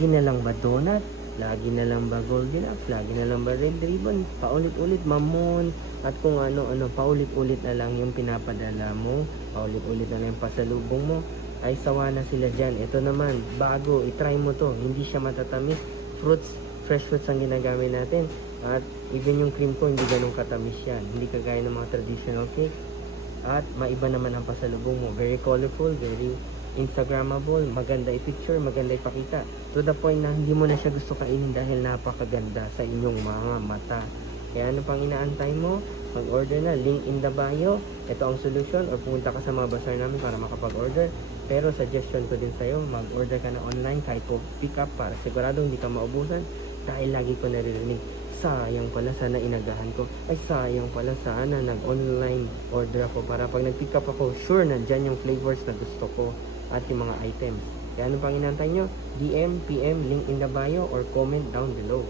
Lagi na lang ba donut? Lagi na lang ba golden apps? Lagi na lang ba red ribbon? Paulit-ulit mamon at kung ano-ano, paulit-ulit na lang yung pinapadala mo, paulit-ulit na lang yung pasalubong mo, ay sawa na sila dyan. Ito naman, bago, itry mo to, hindi siya matatamis. Fruits, fresh fruits ang ginagamit natin. At even yung cream ko, hindi ganun katamis yan. Hindi kagaya ng mga traditional cake. At maiba naman ang pasalubong mo. Very colorful, very Instagrammable, maganda i-picture, maganda ipakita. To the point na hindi mo na siya gusto kainin dahil napakaganda sa inyong mga mata. Kaya ano pang inaantay mo? Mag-order na, link in the bio. Ito ang solution or pumunta ka sa mga bazaar namin para makapag-order. Pero suggestion ko din sa'yo, mag-order ka na online kahit po pick up para sigurado hindi ka maubusan dahil lagi ko naririnig. Sayang pala, sana inagahan ko. Ay sayang pala, sana nag-online order ako para pag nag-pick up ako, sure nandyan yung flavors na gusto ko at yung mga items. Kaya ano pang inantay nyo? DM, PM, link in the bio, or comment down below.